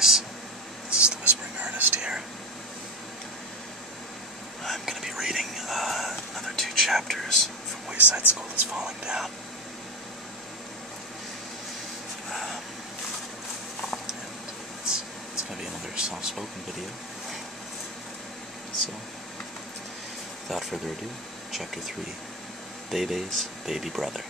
guys, this is the Whispering Artist here. I'm going to be reading another 2 chapters from Wayside School is Falling Down. And it's going to be another soft-spoken video. So, without further ado, Chapter 3, Bebe's Baby Brother.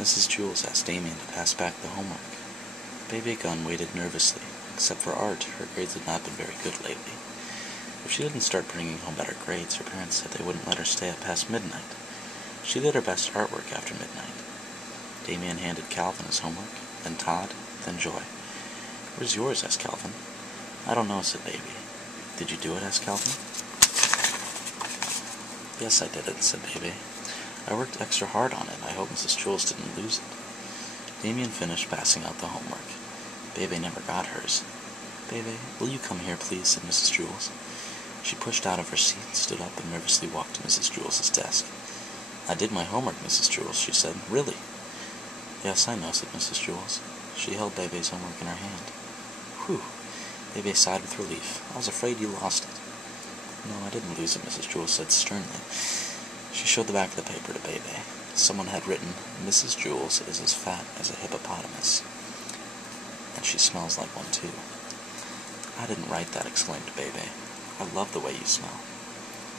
Mrs. Jules asked Damien to pass back the homework. Bebe Gunn waited nervously. Except for art, her grades had not been very good lately. If she didn't start bringing home better grades, her parents said they wouldn't let her stay up past midnight. She did her best artwork after midnight. Damien handed Calvin his homework, then Todd, then Joy. "Where's yours?" asked Calvin. "I don't know," said Baby. "Did you do it?" asked Calvin. "Yes, I did it," said Baby. "I worked extra hard on it. I hope Mrs. Jules didn't lose it." Damien finished passing out the homework. Bebe never got hers. "Bebe, will you come here, please?" said Mrs. Jules. She pushed out of her seat, stood up, and nervously walked to Mrs. Jules's desk. "I did my homework, Mrs. Jules," she said. "Really?" "Yes, I know," said Mrs. Jules. She held Bebe's homework in her hand. "Whew!" Bebe sighed with relief. "I was afraid you lost it." "No, I didn't lose it," Mrs. Jules said sternly. She showed the back of the paper to Bebe. Someone had written, "Mrs. Jules is as fat as a hippopotamus. And she smells like one, too." "I didn't write that," exclaimed Bebe. "I love the way you smell."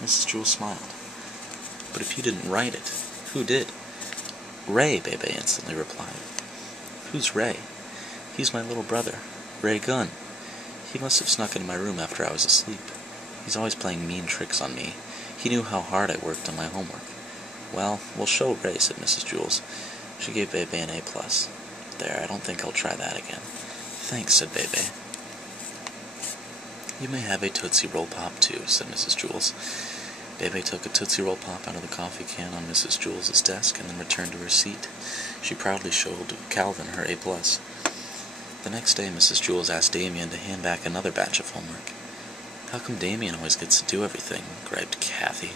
Mrs. Jules smiled. "But if you didn't write it, who did?" "Ray," Bebe instantly replied. "Who's Ray?" "He's my little brother, Ray Gunn. He must have snuck into my room after I was asleep. He's always playing mean tricks on me. He knew how hard I worked on my homework." "Well, we'll show Ray," said Mrs. Jules. She gave Bebe an A+. "There, I don't think I'll try that again." "Thanks," said Bebe. "You may have a Tootsie Roll Pop, too," said Mrs. Jules. Bebe took a Tootsie Roll Pop out of the coffee can on Mrs. Jules's desk and then returned to her seat. She proudly showed Calvin her A+. The next day, Mrs. Jules asked Damien to hand back another batch of homework. "How come Damien always gets to do everything?" griped Kathy.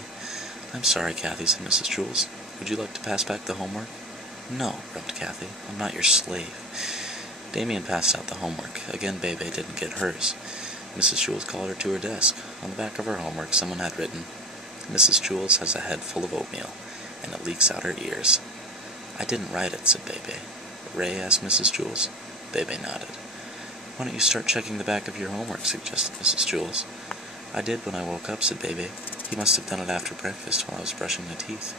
"I'm sorry, Kathy," said Mrs. Jules. "Would you like to pass back the homework?" "No," grumped Kathy. "I'm not your slave." Damien passed out the homework. Again, Bebe didn't get hers. Mrs. Jules called her to her desk. On the back of her homework, someone had written, "Mrs. Jules has a head full of oatmeal, and it leaks out her ears." "I didn't write it," said Bebe. "Ray?" asked Mrs. Jules. Bebe nodded. "Why don't you start checking the back of your homework?" suggested Mrs. Jules. "I did when I woke up," said Bebe. "He must have done it after breakfast while I was brushing my teeth.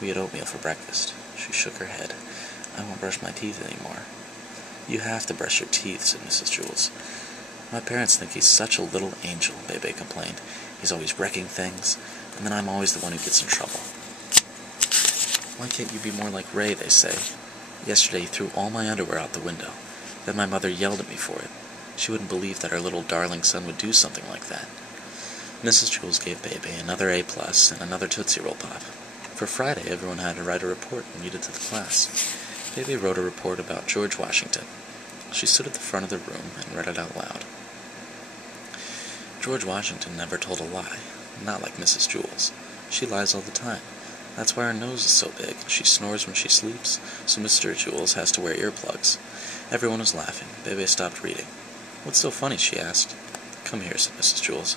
We had oatmeal for breakfast." She shook her head. "I won't brush my teeth anymore." "You have to brush your teeth," said Mrs. Jules. "My parents think he's such a little angel," Bebe complained. "He's always wrecking things, and then I'm always the one who gets in trouble." "Why can't you be more like Ray?" they say. "Yesterday he threw all my underwear out the window. Then my mother yelled at me for it. She wouldn't believe that her little darling son would do something like that." Mrs. Jules gave Bebe another A+ and another Tootsie Roll Pop. For Friday, everyone had to write a report and read it to the class. Bebe wrote a report about George Washington. She stood at the front of the room and read it out loud. "George Washington never told a lie, not like Mrs. Jules. She lies all the time. That's why her nose is so big, and she snores when she sleeps, so Mr. Jules has to wear earplugs." Everyone was laughing. Bebe stopped reading. "What's so funny?" she asked. "Come here," said Mrs. Jules.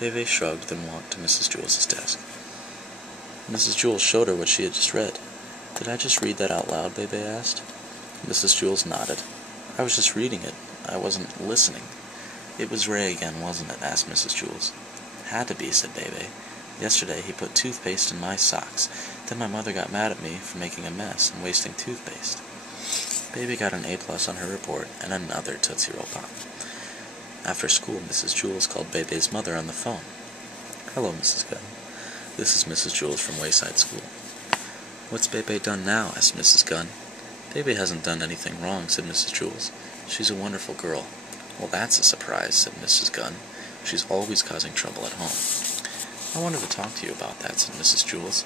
Bebe shrugged, then walked to Mrs. Jules's desk. Mrs. Jules showed her what she had just read. "Did I just read that out loud?" Bebe asked. Mrs. Jules nodded. "I was just reading it. I wasn't listening." "It was Ray again, wasn't it?" asked Mrs. Jules. "Had to be," said Bebe. "Yesterday he put toothpaste in my socks. Then my mother got mad at me for making a mess and wasting toothpaste." Bebe got an A+ on her report and another Tootsie Roll Pop. After school, Mrs. Jules called Bebe's mother on the phone. "Hello, Mrs. Gunn. This is Mrs. Jules from Wayside School." "What's Bebe done now?" asked Mrs. Gunn. "Bebe hasn't done anything wrong," said Mrs. Jules. "She's a wonderful girl." "Well, that's a surprise," said Mrs. Gunn. "She's always causing trouble at home." "I wanted to talk to you about that," said Mrs. Jules.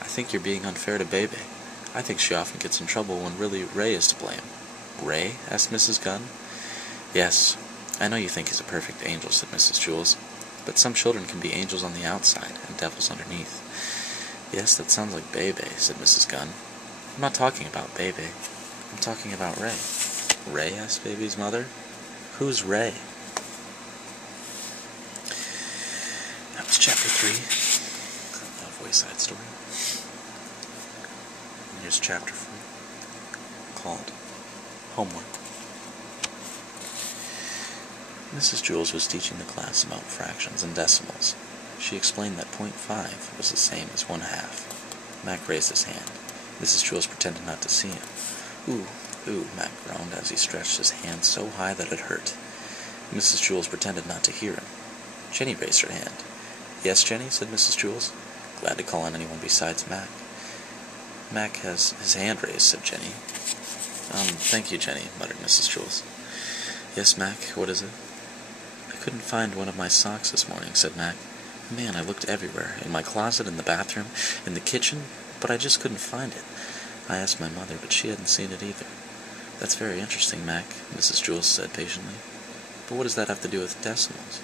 "I think you're being unfair to Bebe. I think she often gets in trouble when really Ray is to blame." "Ray?" asked Mrs. Gunn. "Yes. I know you think he's a perfect angel," said Mrs. Jules. "But some children can be angels on the outside and devils underneath." "Yes, that sounds like Bebe," said Mrs. Gunn. "I'm not talking about Bebe. I'm talking about Ray." Ray? Asked Baby's mother. Who's Ray? That was chapter 3 of Wayside Story. And here's chapter 4, called Homework. Mrs. Jules was teaching the class about fractions and decimals. She explained that 0.5 was the same as 1/2. Mac raised his hand. Mrs. Jules pretended not to see him. Ooh, ooh, Mac groaned as he stretched his hand so high that it hurt. Mrs. Jules pretended not to hear him. Jenny raised her hand. Yes, Jenny, said Mrs. Jules, glad to call on anyone besides Mac. Mac has his hand raised, said Jenny. Thank you, Jenny, muttered Mrs. Jules. Yes, Mac, what is it? I couldn't find one of my socks this morning, said Mac. Man, I looked everywhere, in my closet, in the bathroom, in the kitchen, but I just couldn't find it. I asked my mother, but she hadn't seen it either. That's very interesting, Mac, Mrs. Jules said patiently. But what does that have to do with decimals?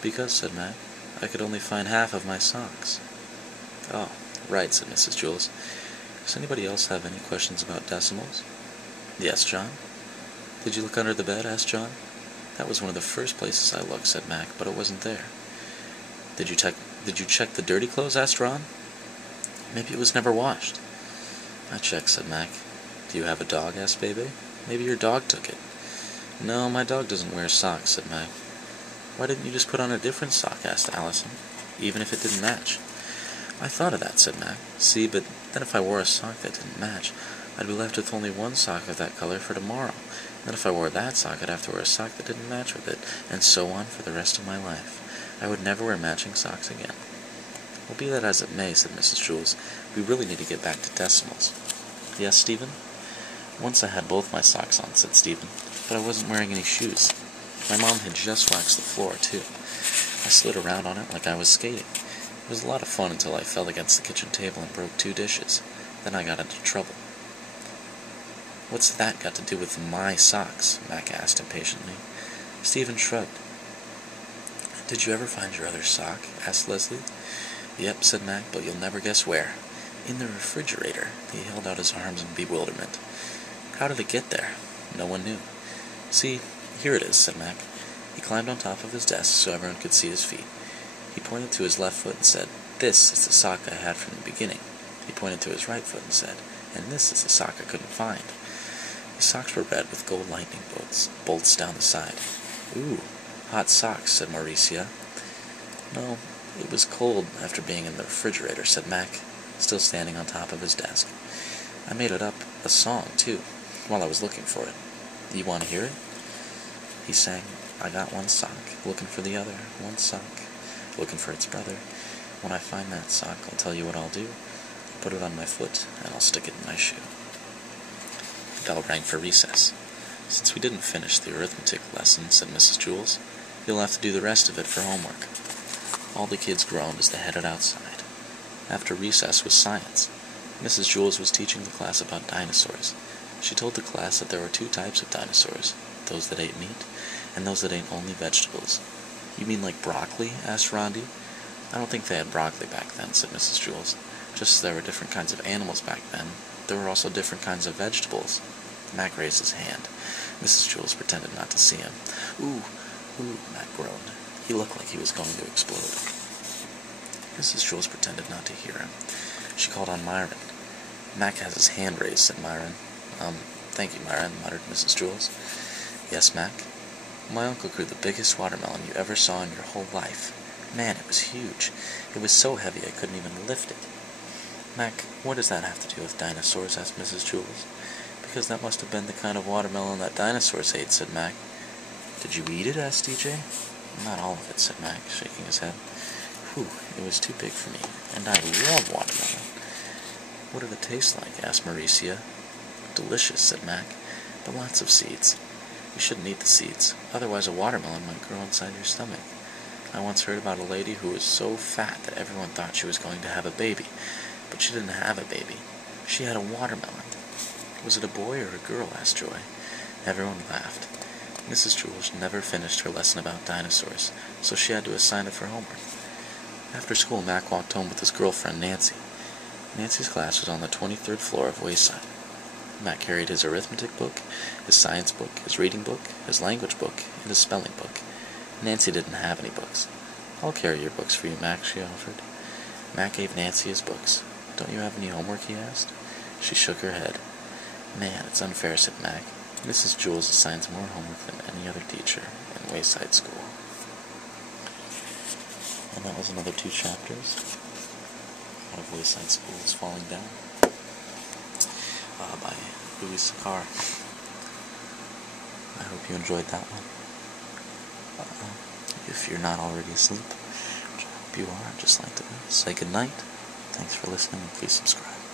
Because, said Mac, I could only find half of my socks. Oh, right, said Mrs. Jules. Does anybody else have any questions about decimals? Yes, John. Did you look under the bed? Asked John. That was one of the first places I looked, said Mac, but it wasn't there. Did you check the dirty clothes? Asked Ron. Maybe it was never washed. I checked, said Mac. Do you have a dog? Asked Bebe. Maybe your dog took it. No, my dog doesn't wear socks, said Mac. Why didn't you just put on a different sock? Asked Allison, even if it didn't match. I thought of that, said Mac. See, but then if I wore a sock that didn't match, I'd be left with only one sock of that color for tomorrow. Then if I wore that sock, I'd have to wear a sock that didn't match with it, and so on for the rest of my life. I would never wear matching socks again. Well, be that as it may, said Mrs. Jules, we really need to get back to decimals. Yes, Stephen? Once I had both my socks on, said Stephen, but I wasn't wearing any shoes. My mom had just waxed the floor, too. I slid around on it like I was skating. It was a lot of fun until I fell against the kitchen table and broke 2 dishes. Then I got into trouble. What's that got to do with my socks? Mac asked impatiently. Stephen shrugged. Did you ever find your other sock? Asked Leslie. Yep, said Mac, but you'll never guess where. In the refrigerator. He held out his arms in bewilderment. How did it get there? No one knew. See, here it is, said Mac. He climbed on top of his desk so everyone could see his feet. He pointed to his left foot and said, This is the sock I had from the beginning. He pointed to his right foot and said, And this is the sock I couldn't find. His socks were red with gold lightning bolts down the side. Ooh, hot socks, said Mauricia. No, it was cold after being in the refrigerator, said Mac, still standing on top of his desk. I made it up a song, too, while I was looking for it. Do you want to hear it? He sang, I got one sock, looking for the other, one sock, looking for its brother. When I find that sock, I'll tell you what I'll do. I'll put it on my foot, and I'll stick it in my shoe. The bell rang for recess. Since we didn't finish the arithmetic lesson, said Mrs. Jules, you'll have to do the rest of it for homework. All the kids groaned as they headed outside. After recess was science. Mrs. Jules was teaching the class about dinosaurs. She told the class that there were 2 types of dinosaurs, those that ate meat, and those that ate only vegetables. You mean like broccoli? Asked Rondi. I don't think they had broccoli back then, said Mrs. Jules. Just as there were different kinds of animals back then, there were also different kinds of vegetables. Mac raised his hand. Mrs. Jules pretended not to see him. Ooh, ooh, Mac groaned. He looked like he was going to explode. Mrs. Jules pretended not to hear him. She called on Myron. Mac has his hand raised, said Myron. Thank you, Myron, muttered Mrs. Jules. Yes, Mac? My uncle grew the biggest watermelon you ever saw in your whole life. Man, it was huge. It was so heavy I couldn't even lift it. Mac, what does that have to do with dinosaurs? Asked Mrs. Jules. Because that must have been the kind of watermelon that dinosaurs ate, said Mac. Did you eat it? Asked DJ. Not all of it, said Mac, shaking his head. Whew, it was too big for me, and I love watermelon. What did it taste like? Asked Mauricia. Delicious, said Mac, but lots of seeds. You shouldn't eat the seeds, otherwise a watermelon might grow inside your stomach. I once heard about a lady who was so fat that everyone thought she was going to have a baby, but she didn't have a baby. She had a watermelon. Was it a boy or a girl? Asked Joy. Everyone laughed. Mrs. Jules never finished her lesson about dinosaurs, so she had to assign it for homework. After school, Mac walked home with his girlfriend, Nancy. Nancy's class was on the 23rd floor of Wayside. Matt carried his arithmetic book, his science book, his reading book, his language book, and his spelling book. Nancy didn't have any books. "I'll carry your books for you, Mac," she offered. Matt gave Nancy his books. "Don't you have any homework?" he asked. She shook her head. "Man, it's unfair," said Mac. "Mrs. Jules assigns more homework than any other teacher in Wayside School." And that was another 2 chapters out of Wayside School is Falling Down by Louis Sakar. I hope you enjoyed that one. If you're not already asleep, which I hope you are, I'd just like to say good night. Thanks for listening, and please subscribe.